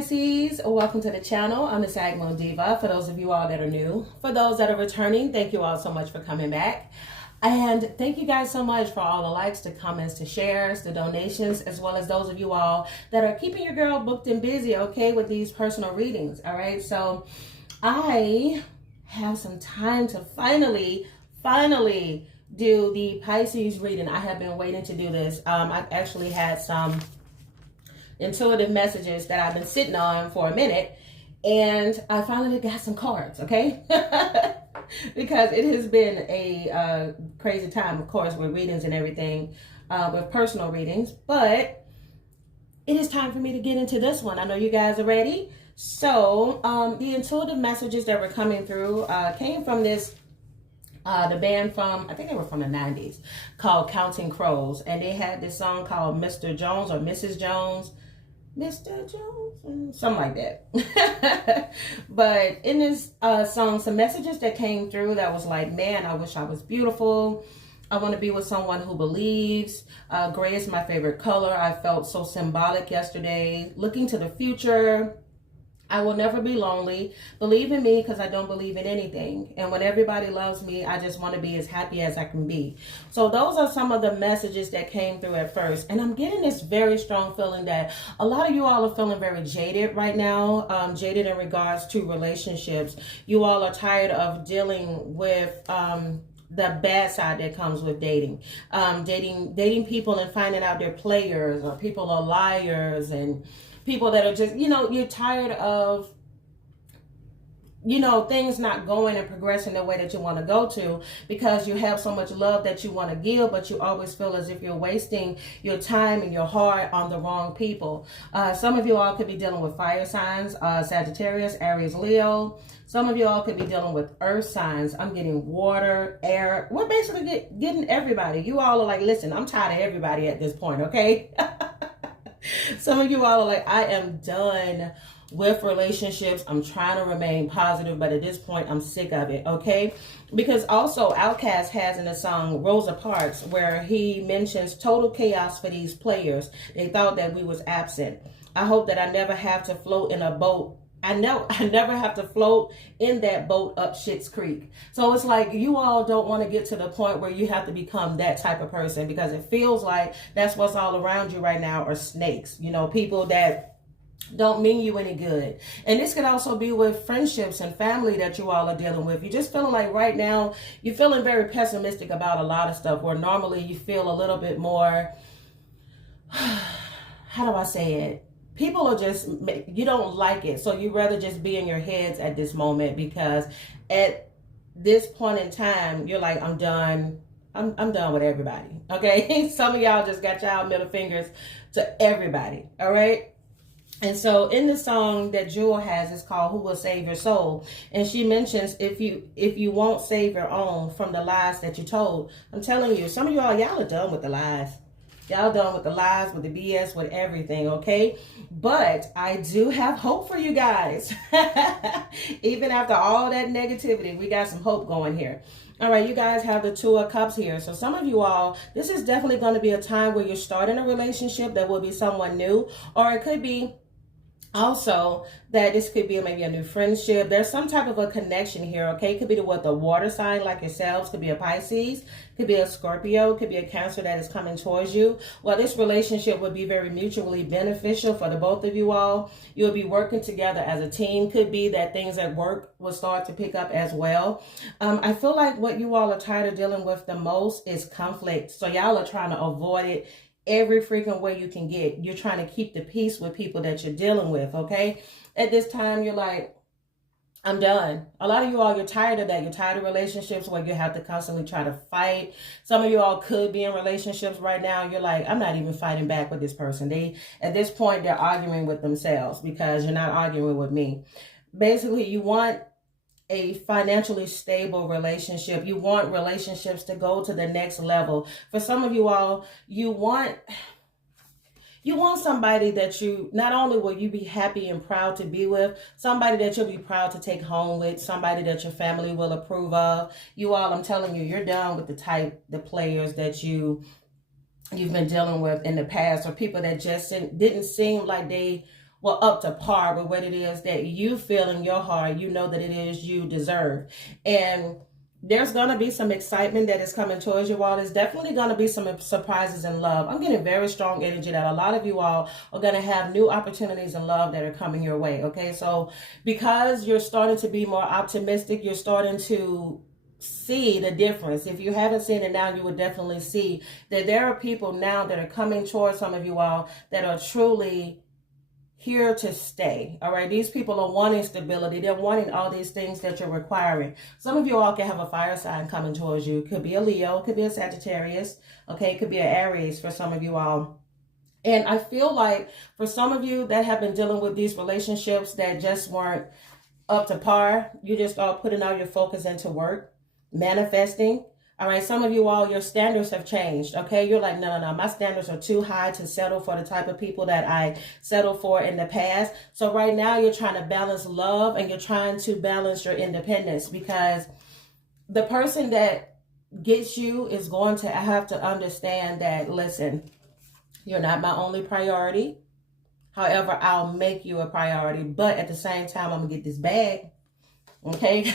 Pisces, welcome to the channel. I'm the Sagmoondiva. For those of you all that are new, for those that are returning, thank you all so much for coming back. And thank you guys so much for all the likes, the comments, the shares, the donations, as well as those of you all that are keeping your girl booked and busy, okay, with these personal readings, all right? So I have some time to finally do the Pisces reading. I have been waiting to do this. I've actually had some intuitive messages that I've been sitting on for a minute, and I finally got some cards, okay? Because it has been a crazy time, of course, with readings and everything, with personal readings, but it is time for me to get into this one. I know you guys are ready. So the intuitive messages that were coming through came from this the band from, I think they were from the 90s, called Counting Crows, and they had this song called Mr. Jones or Mrs. Jones, Mr. Jones, something like that. But in this song, some messages that came through that was like, man, I wish I was beautiful. I want to be with someone who believes. Gray is my favorite color. I felt so symbolic yesterday. Looking to the future. I will never be lonely. Believe in me because I don't believe in anything. And when everybody loves me, I just want to be as happy as I can be. So those are some of the messages that came through at first. And I'm getting this very strong feeling that a lot of you all are feeling very jaded right now. Jaded in regards to relationships. You all are tired of dealing with the bad side that comes with dating. Dating people and finding out they're players, or people are liars, and people that are just, you're tired of, things not going and progressing the way that you want to go to, because you have so much love that you want to give, but you always feel as if you're wasting your time and your heart on the wrong people. Some of you all could be dealing with fire signs, Sagittarius, Aries, Leo. Some of you all could be dealing with earth signs. I'm getting water, air. We're basically getting everybody. You all are like, listen, I'm tired of everybody at this point, okay? Some of you all are like, I am done with relationships. I'm trying to remain positive, but at this point, I'm sick of it, okay? Because also, Outkast has in the song Rosa Parks, where he mentions total chaos for these players. They thought that we was absent. I hope that I never have to float in a boat. I know I never have to float in that boat up Schitt's Creek. So it's like you all don't want to get to the point where you have to become that type of person, because it feels like that's what's all around you right now are snakes. People that don't mean you any good. And this could also be with friendships and family that you all are dealing with. You're just feeling like right now you're feeling very pessimistic about a lot of stuff, where normally you feel a little bit more, how do I say it? People are just, you don't like it. So you'd rather just be in your heads at this moment, because at this point in time, you're like, I'm done. I'm done with everybody. Okay. Some of y'all just got y'all middle fingers to everybody. All right. And so in the song that Jewel has, it's called Who Will Save Your Soul? And she mentions, if you won't save your own from the lies that you told. I'm telling you, some of y'all are done with the lies. Y'all done with the lies, with the BS, with everything, okay? But I do have hope for you guys. Even after all that negativity, we got some hope going here. All right, you guys have the Two of Cups here. So some of you all, this is definitely going to be a time where you're starting a relationship that will be someone new, or it could be also that this could be maybe a new friendship. There's some type of a connection here, okay? It could be with a water sign like yourselves, could be a Pisces, could be a Scorpio, could be a Cancer that is coming towards you. Well, this relationship would be very mutually beneficial for the both of you all. You'll be working together as a team. Could be that things at work will start to pick up as well. I feel like what you all are tired of dealing with the most is conflict. So y'all are trying to avoid it every freaking way you can get. You're trying to keep the peace with people that you're dealing with, okay? At this time, you're like, I'm done. A lot of you all, you're tired of that. You're tired of relationships where you have to constantly try to fight. Some of you all could be in relationships right now. You're like, I'm not even fighting back with this person. At this point, they're arguing with themselves because you're not arguing with me. Basically, you want a financially stable relationship. You want relationships to go to the next level. For some of you all, you want somebody that you, not only will you be happy and proud to be with, somebody that you'll be proud to take home with, somebody that your family will approve of. You all, I'm telling you, you're done with the players that you've been dealing with in the past, or people that just didn't seem like they well, up to par with what it is that you feel in your heart, you know that it is you deserve. And there's going to be some excitement that is coming towards you all. There's definitely going to be some surprises in love. I'm getting very strong energy that a lot of you all are going to have new opportunities in love that are coming your way. Okay, so because you're starting to be more optimistic, you're starting to see the difference. If you haven't seen it now, you would definitely see that there are people now that are coming towards some of you all that are truly here to stay. All right, these people are wanting stability. They're wanting all these things that you're requiring. Some of you all can have a fire sign coming towards you. It could be a Leo, it could be a Sagittarius, okay, it could be an Aries for some of you all. And I feel like for some of you that have been dealing with these relationships that just weren't up to par, you just start putting all your focus into work, manifesting. All right, some of you all, your standards have changed, okay? You're like, no, my standards are too high to settle for the type of people that I settled for in the past. So right now you're trying to balance love and you're trying to balance your independence, because the person that gets you is going to have to understand that, listen, you're not my only priority. However, I'll make you a priority, but at the same time, I'm gonna get this bag. Okay,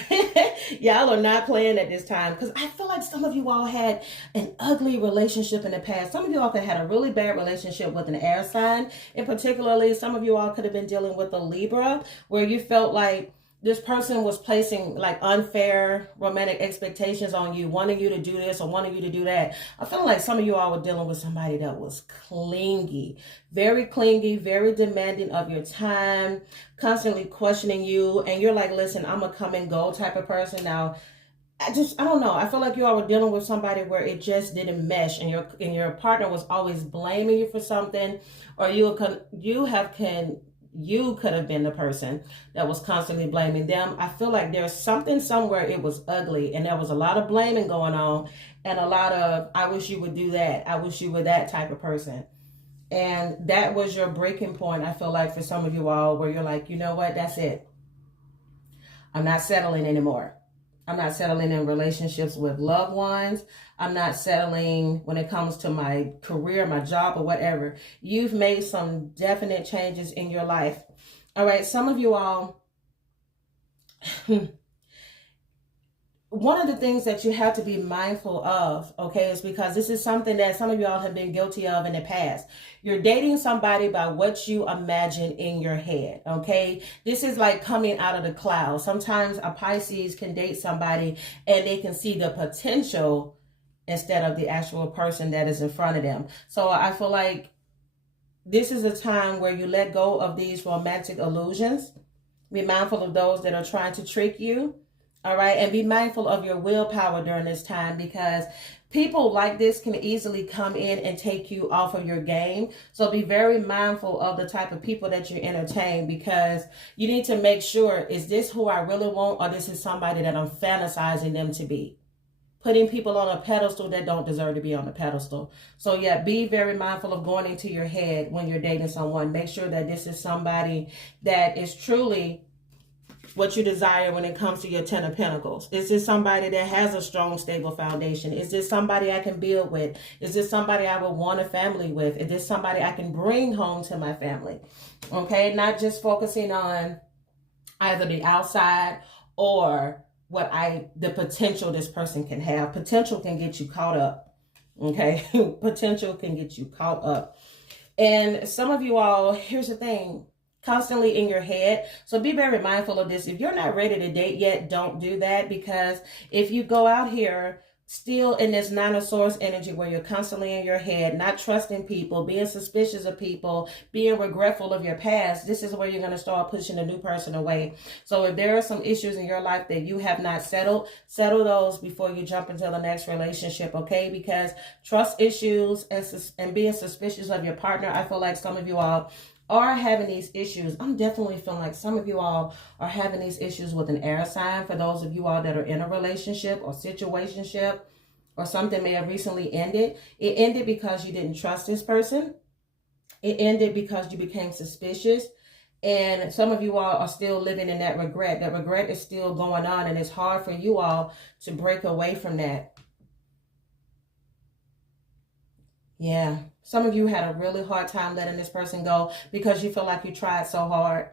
y'all are not playing at this time, because I feel like some of you all had an ugly relationship in the past. Some of you all could have had a really bad relationship with an air sign. And particularly, some of you all could have been dealing with a Libra, where you felt like this person was placing like unfair romantic expectations on you, wanting you to do this or wanting you to do that. I feel like some of you all were dealing with somebody that was clingy, very demanding of your time, constantly questioning you. And you're like, listen, I'm a come and go type of person. Now, I don't know. I feel like you all were dealing with somebody where it just didn't mesh, and your partner was always blaming you for something, or you could have been the person that was constantly blaming them. I feel like there's something somewhere, it was ugly, and there was a lot of blaming going on, and a lot of, I wish you would do that, I wish you were that type of person. And that was your breaking point, I feel like, for some of you all, where you're like, you know what, that's it. I'm not settling anymore. I'm not settling in relationships with loved ones. I'm not settling when it comes to my career, my job, or whatever. You've made some definite changes in your life. All right, some of you all, one of the things that you have to be mindful of, okay, is because this is something that some of y'all have been guilty of in the past. You're dating somebody by what you imagine in your head, okay? This is like coming out of the clouds. Sometimes a Pisces can date somebody and they can see the potential instead of the actual person that is in front of them. So I feel like this is a time where you let go of these romantic illusions. Be mindful of those that are trying to trick you. All right, and be mindful of your willpower during this time, because people like this can easily come in and take you off of your game. So be very mindful of the type of people that you entertain, because you need to make sure, is this who I really want, or this is somebody that I'm fantasizing them to be? Putting people on a pedestal that don't deserve to be on a pedestal. So yeah, be very mindful of going into your head when you're dating someone. Make sure that this is somebody that is truly what you desire when it comes to your 10 of Pentacles. Is this somebody that has a strong, stable foundation? Is this somebody I can build with? Is this somebody I would want a family with? Is this somebody I can bring home to my family? Okay, not just focusing on either the outside or the potential this person can have. Potential can get you caught up. Okay, potential can get you caught up. And some of you all, here's the thing, constantly in your head. So be very mindful of this. If you're not ready to date yet, don't do that, because if you go out here still in this Nine of Swords energy where you're constantly in your head, not trusting people, being suspicious of people, being regretful of your past, this is where you're going to start pushing a new person away. So if there are some issues in your life that you have not settled, settle those before you jump into the next relationship, okay? Because trust issues and being suspicious of your partner, I feel like some of you all are having these issues. I'm definitely feeling like some of you all are having these issues with an air sign. For those of you all that are in a relationship or situationship, or something may have recently ended. It ended because you didn't trust this person. It ended because you became suspicious. And some of you all are still living in that regret. That regret is still going on, and it's hard for you all to break away from that. Yeah. Some of you had a really hard time letting this person go because you feel like you tried so hard.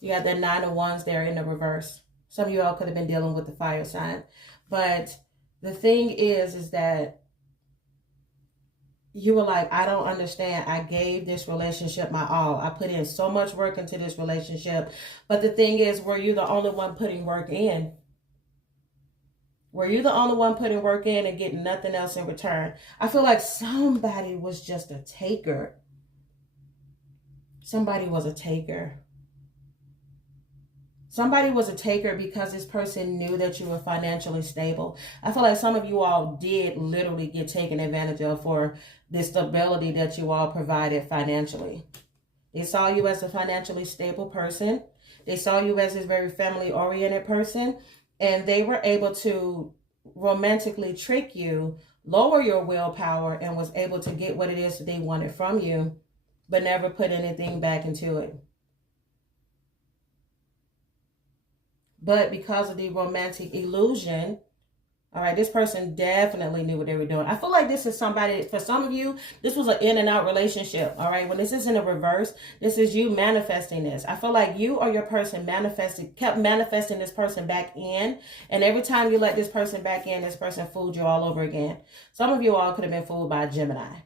You got that 9 of Wands there in the reverse. Some of you all could have been dealing with the fire sign. But the thing is that you were like, I don't understand. I gave this relationship my all. I put in so much work into this relationship. But the thing is, were you the only one putting work in? Were you the only one putting work in and getting nothing else in return? I feel like somebody was just a taker. Somebody was a taker. Somebody was a taker because this person knew that you were financially stable. I feel like some of you all did literally get taken advantage of for the stability that you all provided financially. They saw you as a financially stable person. They saw you as this very family-oriented person. And they were able to romantically trick you, lower your willpower, and was able to get what it is that they wanted from you, but never put anything back into it. But because of the romantic illusion, all right, this person definitely knew what they were doing. I feel like this is somebody, for some of you, this was an in and out relationship, all right? When this is in a reverse, this is you manifesting this. I feel like you or your person kept manifesting this person back in, and every time you let this person back in, this person fooled you all over again. Some of you all could have been fooled by a Gemini.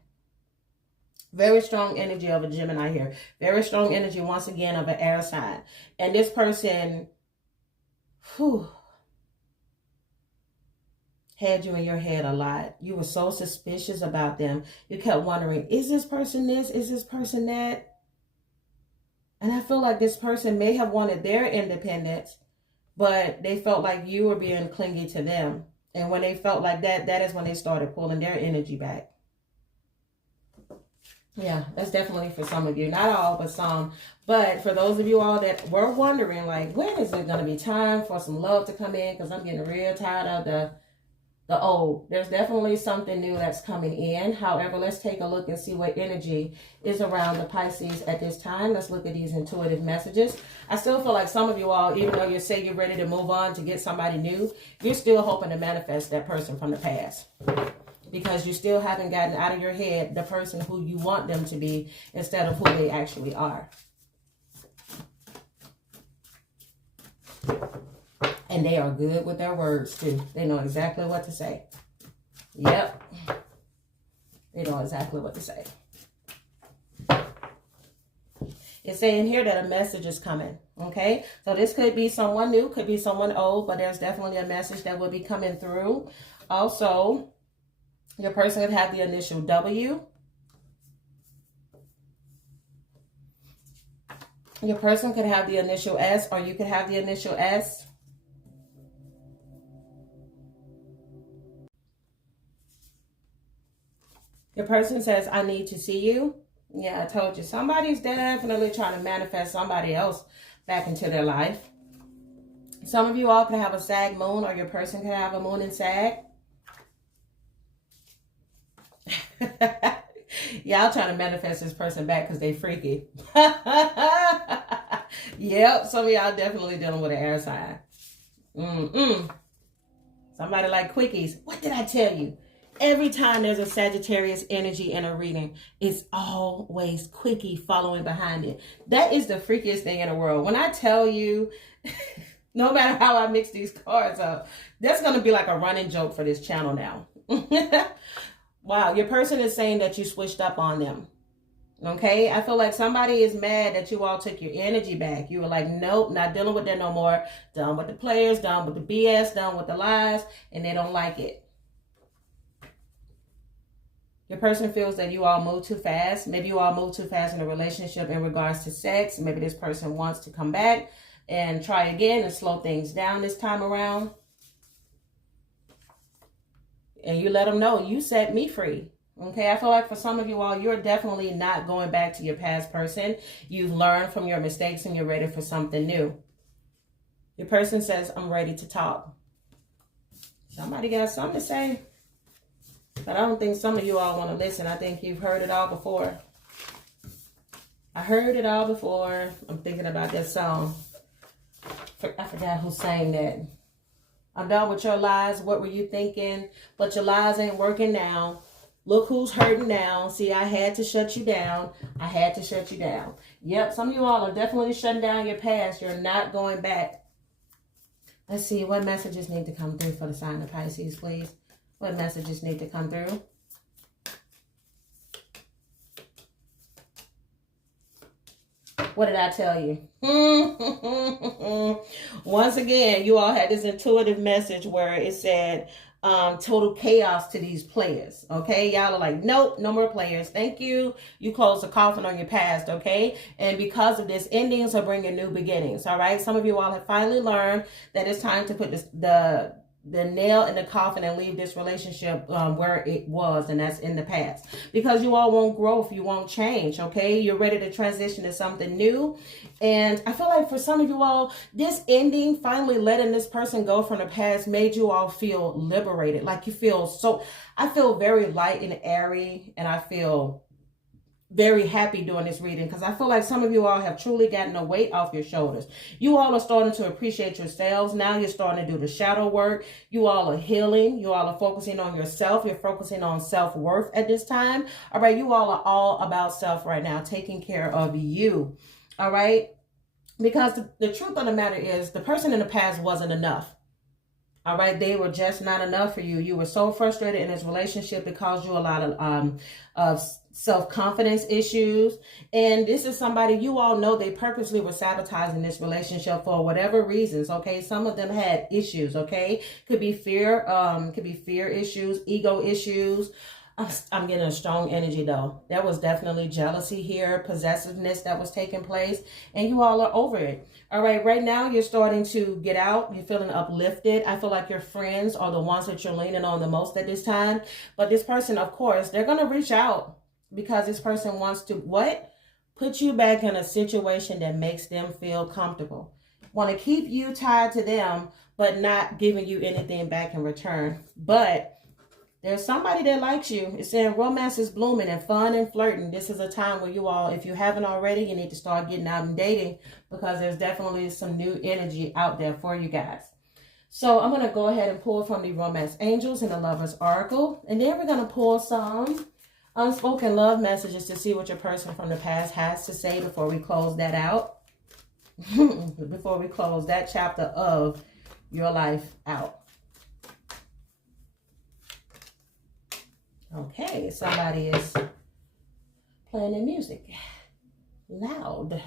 Very strong energy of a Gemini here. Very strong energy, once again, of an air sign. And this person, had you in your head a lot. You were so suspicious about them. You kept wondering, is this person this? Is this person that? And I feel like this person may have wanted their independence, but they felt like you were being clingy to them. And when they felt like that, that is when they started pulling their energy back. Yeah, that's definitely for some of you. Not all, but some. But for those of you all that were wondering, like, when is it going to be time for some love to come in? Because I'm getting real tired of the old. There's definitely something new that's coming in. However, let's take a look and see what energy is around the Pisces at this time. Let's look at these intuitive messages. I still feel like some of you all, even though you say you're ready to move on to get somebody new, you're still hoping to manifest that person from the past. Because you still haven't gotten out of your head the person who you want them to be instead of who they actually are. And they are good with their words too. They know exactly what to say. Yep. They know exactly what to say. It's saying here that a message is coming. Okay. So this could be someone new, could be someone old, but there's definitely a message that will be coming through. Also, your person would have the initial W. Your person could have the initial S, or you could have the initial S. Your person says, I need to see you. Yeah, I told you. Somebody's definitely trying to manifest somebody else back into their life. Some of you all could have a Sag moon, or your person could have a moon in Sag. Y'all trying to manifest this person back because they freaky. Yep, some of y'all definitely dealing with an air sign. Somebody like quickies. What did I tell you? Every time there's a Sagittarius energy in a reading, it's always quickie following behind it. That is the freakiest thing in the world. When I tell you, no matter how I mix these cards up, that's going to be like a running joke for this channel now. Wow, your person is saying that you switched up on them. Okay, I feel like somebody is mad that you all took your energy back. You were like, nope, not dealing with that no more. Done with the players, done with the BS, done with the lies, and they don't like it. Your person feels that you all move too fast. Maybe you all move too fast in a relationship in regards to sex. Maybe this person wants to come back and try again and slow things down this time around. And you let them know, you set me free. Okay, I feel like for some of you all, you're definitely not going back to your past person. You've learned from your mistakes and you're ready for something new. Your person says, I'm ready to talk. Somebody got something to say. But I don't think some of you all want to listen. I think you've heard it all before. I heard it all before. I'm thinking about that song. I forgot who sang that. I'm done with your lies. What were you thinking? But your lies ain't working now. Look who's hurting now. See, I had to shut you down. I had to shut you down. Yep, some of you all are definitely shutting down your past. You're not going back. Let's see, what messages need to come through for the sign of Pisces, please? What messages need to come through? What did I tell you? Once again, you all had this intuitive message where it said total chaos to these players. Okay, y'all are like, nope, no more players. Thank you. You close the coffin on your past. Okay, and because of this, endings are bringing new beginnings. All right, some of you all have finally learned that it's time to put the nail in the coffin and leave this relationship where it was, and that's in the past, because you all won't grow if you won't change. Okay, you're ready to transition to something new, and I feel like for some of you all, this ending, finally letting this person go from the past, made you all feel liberated. Like you feel so, I feel very light and airy, and I feel very happy doing this reading, because I feel like some of you all have truly gotten a weight off your shoulders. You all are starting to appreciate yourselves. Now you're starting to do the shadow work. You all are healing. You all are focusing on yourself. You're focusing on self-worth at this time. All right, you all are all about self right now, taking care of you. All right, because the truth of the matter is the person in the past wasn't enough. All right, they were just not enough for you. You were so frustrated in this relationship. It caused you a lot of self-confidence issues. And this is somebody, you all know, they purposely were sabotaging this relationship for whatever reasons. Okay, some of them had issues. Okay, could be fear issues, ego issues. I'm getting a strong energy though. There was definitely jealousy here, possessiveness that was taking place, and you all are over it. All right, right now you're starting to get out. You're feeling uplifted. I feel like your friends are the ones that you're leaning on the most at this time. But this person, of course, they're going to reach out, because this person wants to, what? Put you back in a situation that makes them feel comfortable. Want to keep you tied to them, but not giving you anything back in return. But there's somebody that likes you. It's saying romance is blooming and fun and flirting. This is a time where you all, if you haven't already, you need to start getting out and dating, because there's definitely some new energy out there for you guys. So I'm going to go ahead and pull from the Romance Angels and the Lover's Oracle. And then we're going to pull some unspoken love messages to see what your person from the past has to say before we close that out. Before we close that chapter of your life out. Okay, somebody is playing their music loud.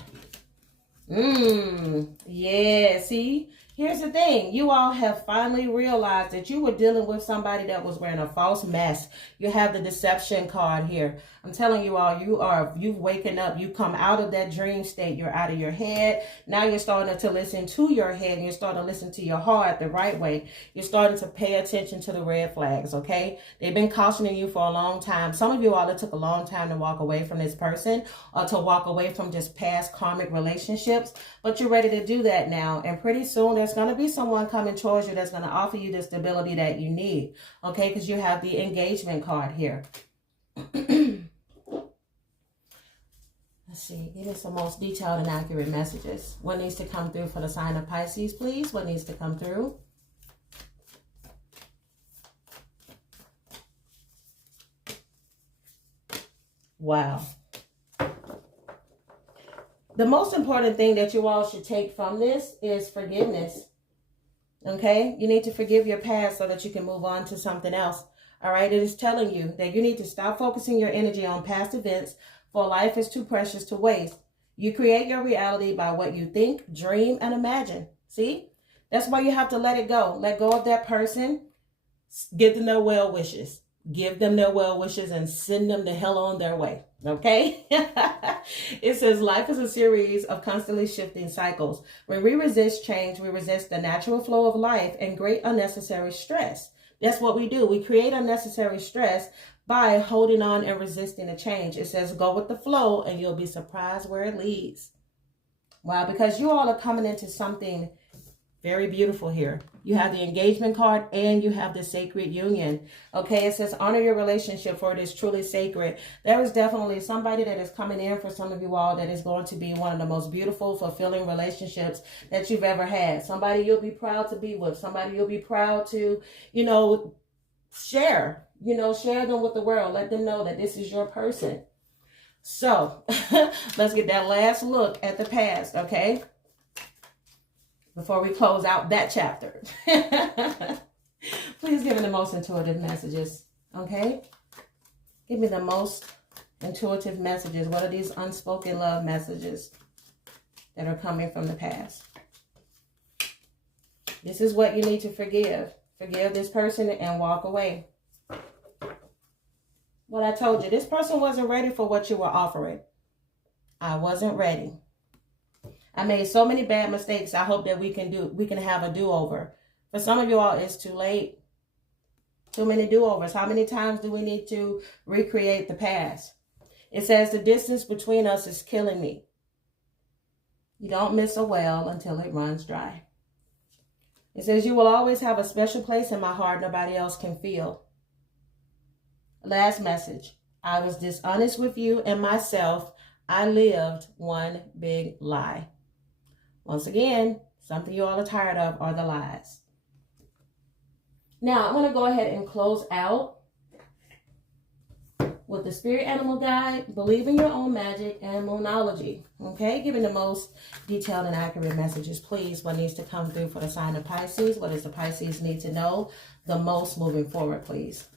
Yeah, see, here's the thing. You all have finally realized that you were dealing with somebody that was wearing a false mask. You have the deception card here. I'm telling you all, you've waken up. You come out of that dream state. You're out of your head. Now you're starting to listen to your head. You're starting to listen to your heart the right way. You're starting to pay attention to the red flags, okay? They've been cautioning you for a long time. Some of you all, it took a long time to walk away from this person, or to walk away from just past karmic relationships. But you're ready to do that now. And pretty soon there's going to be someone coming towards you that's going to offer you the stability that you need, okay? Because you have the engagement card here. Let's see, give us the most detailed and accurate messages. What needs to come through for the sign of Pisces, please? What needs to come through? Wow. The most important thing that you all should take from this is forgiveness. Okay? You need to forgive your past so that you can move on to something else. All right? It is telling you that you need to stop focusing your energy on past events, for life is too precious to waste. You create your reality by what you think, dream, and imagine. See? That's why you have to let it go. Let go of that person. Give them their well wishes. Give them their well wishes and send them the hell on their way. Okay? It says life is a series of constantly shifting cycles. When we resist change, we resist the natural flow of life and great unnecessary stress. That's what we do. We create unnecessary stress by holding on and resisting the change. It says go with the flow and you'll be surprised where it leads. Wow, because you all are coming into something very beautiful here. You have the engagement card and you have the sacred union. Okay, it says honor your relationship, for it is truly sacred. There is definitely somebody that is coming in for some of you all that is going to be one of the most beautiful, fulfilling relationships that you've ever had. Somebody you'll be proud to be with. Somebody you'll be proud to, you know, share, share them with the world. Let them know that this is your person. So let's get that last look at the past, okay? Before we close out that chapter. Please give me the most intuitive messages, okay? Give me the most intuitive messages. What are these unspoken love messages that are coming from the past? This is what you need to forgive. Forgive this person and walk away. What I told you, this person wasn't ready for what you were offering. I wasn't ready. I made so many bad mistakes. I hope that we can have a do-over. For some of you all, it's too late. Too many do-overs. How many times do we need to recreate the past? It says the distance between us is killing me. You don't miss a well until it runs dry. It says you will always have a special place in my heart nobody else can feel. Last message. I was dishonest with you and myself. I lived one big lie. Once again, something you all are tired of are the lies. Now, I'm going to go ahead and close out with the Spirit Animal Guide, Believe in Your Own Magic, and Moonology. Okay, giving the most detailed and accurate messages, please. What needs to come through for the sign of Pisces? What does the Pisces need to know the most moving forward, please?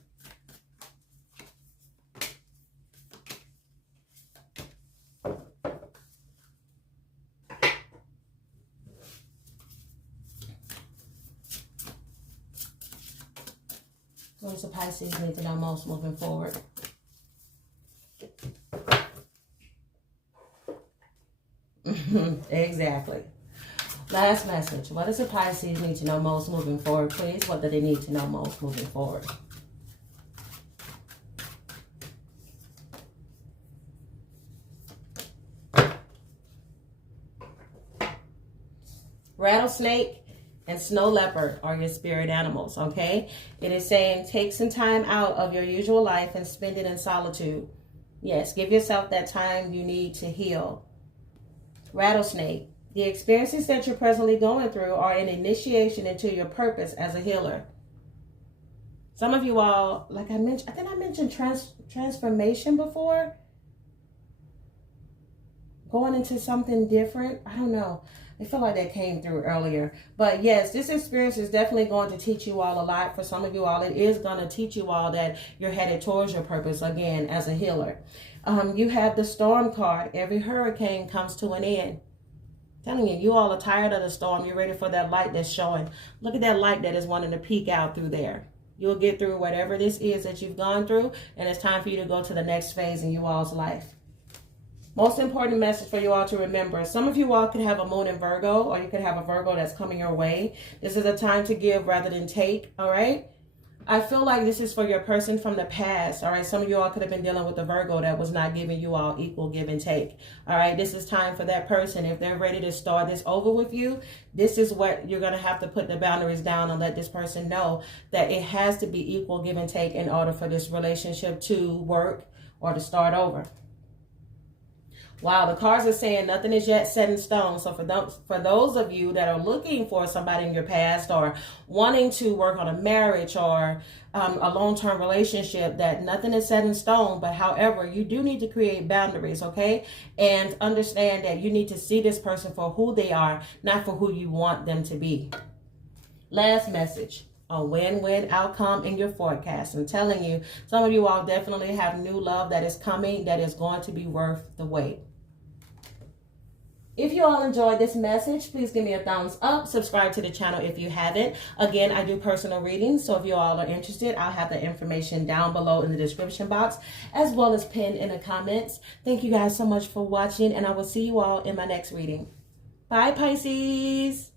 What does the Pisces need to know most moving forward? Exactly. Last message. What does the Pisces need to know most moving forward, please? What do they need to know most moving forward? Rattlesnake and snow leopard are your spirit animals, okay? It is saying take some time out of your usual life and spend it in solitude. Yes, give yourself that time you need to heal. Rattlesnake, the experiences that you're presently going through are an initiation into your purpose as a healer. Some of you all, like I mentioned, I think I mentioned transformation before. Going into something different. I don't know. I feel like that came through earlier. But yes, this experience is definitely going to teach you all a lot. For some of you all, it is going to teach you all that you're headed towards your purpose again as a healer. You have the storm card. Every hurricane comes to an end. I'm telling you, you all are tired of the storm. You're ready for that light that's showing. Look at that light that is wanting to peek out through there. You'll get through whatever this is that you've gone through, and it's time for you to go to the next phase in you all's life. Most important message for you all to remember. Some of you all could have a moon in Virgo, or you could have a Virgo that's coming your way. This is a time to give rather than take, all right? I feel like this is for your person from the past, all right? Some of you all could have been dealing with a Virgo that was not giving you all equal give and take, all right? This is time for that person. If they're ready to start this over with you, this is what you're going to have to put the boundaries down and let this person know that it has to be equal give and take in order for this relationship to work or to start over. Wow, the cards are saying nothing is yet set in stone. So for those of you that are looking for somebody in your past or wanting to work on a marriage or a long-term relationship, that nothing is set in stone. But however, you do need to create boundaries, okay? And understand that you need to see this person for who they are, not for who you want them to be. Last message. A win-win outcome in your forecast. I'm telling you, some of you all definitely have new love that is coming that is going to be worth the wait. If you all enjoyed this message, please give me a thumbs up. Subscribe to the channel if you haven't. Again, I do personal readings, so if you all are interested, I'll have the information down below in the description box, as well as pinned in the comments. Thank you guys so much for watching, and I will see you all in my next reading. Bye, Pisces.